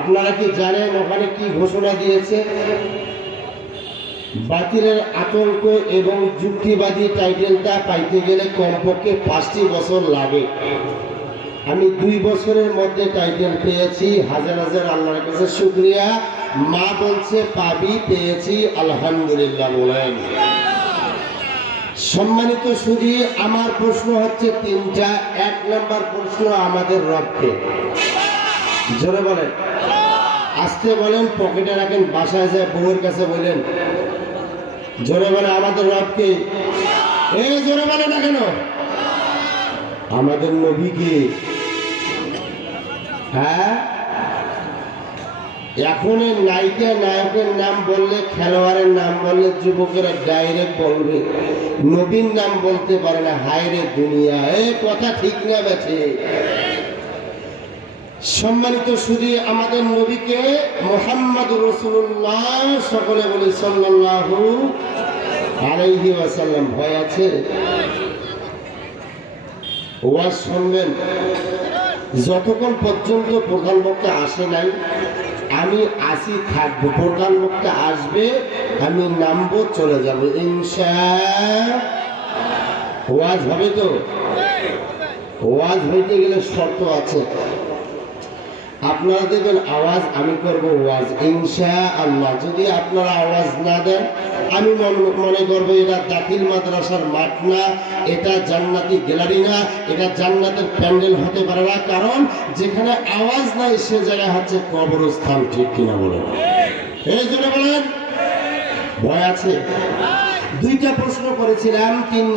আপনারা কি জানেন ওখানে কি ঘোষণা দিয়েছে? বাতিলের আতঙ্ক এবং যুক্তিবাদী টাইটেলটা পাইতে গেলে কমপক্ষে 5টি বছর লাগে। আমি 2 বছরের মধ্যে টাইটেল পেয়েছি। হাজার হাজার আল্লাহর কাছে শুকরিয়া। মা বলছে পাবি, পেয়েছি, আলহামদুলিল্লাহ বলেন। সম্মানিত শুধু আমার প্রশ্ন হচ্ছে 3টা। 1 নম্বর প্রশ্ন, আমাদের রবকে। জোরে বলেন, আস্তে বলেন, পকেটে রাখেন, বাসায় যায় বউয়ের কাছে বলেন। জোরে বলেন, আমাদের রবকে। এই জোরে বলে না কেন? আমাদের নবীকে। হ্যাঁ, এখন নায়িকা নায়কের নাম বললে, খেলোয়াড়ের নাম বললে যুবকেরা ডাইরেক্ট বলবে, নবীর নাম বলতে পারে না। হায়রে দুনিয়া, এই কথা ঠিক না বেছে? সম্মানিত শুধু আমাদের নবীকে মুহাম্মদুর রাসূলুল্লাহ, সকলে বলি সাল্লাল্লাহু আলাইহি ওয়াসাল্লাম। ভয় আছে? ওয়াজ শুনবেন যতক্ষণ পর্যন্ত প্রধান বক্তা আসে নাই, আমি আসি থাকবো। প্রধান বক্তা আসবে, আমি নামবো, চলে যাব ইনশাআল্লাহ। ওয়াজ হবে তো? ওয়াজ হইতে গেলে শর্ত আছে। আপনারা দেবেন আওয়াজ, আমি করব ওয়াজ ইনশাআল্লাহ। যদি আপনারা আওয়াজ না দেন, আমি মনে করবো এটা দাখিল মাদ্রাসার মাঠ না, এটা জান্নাতি গ্যালারি না, এটা জান্নাতের প্যান্ডেল হতে পারে না। কারণ যেখানে আওয়াজ নাই সে জায়গায় হচ্ছে কবরস্থান। ঠিক কিনা বলেন? এই জন্য বলেন, ভয় আছে? 2টা প্রশ্ন করেছিলাম, 3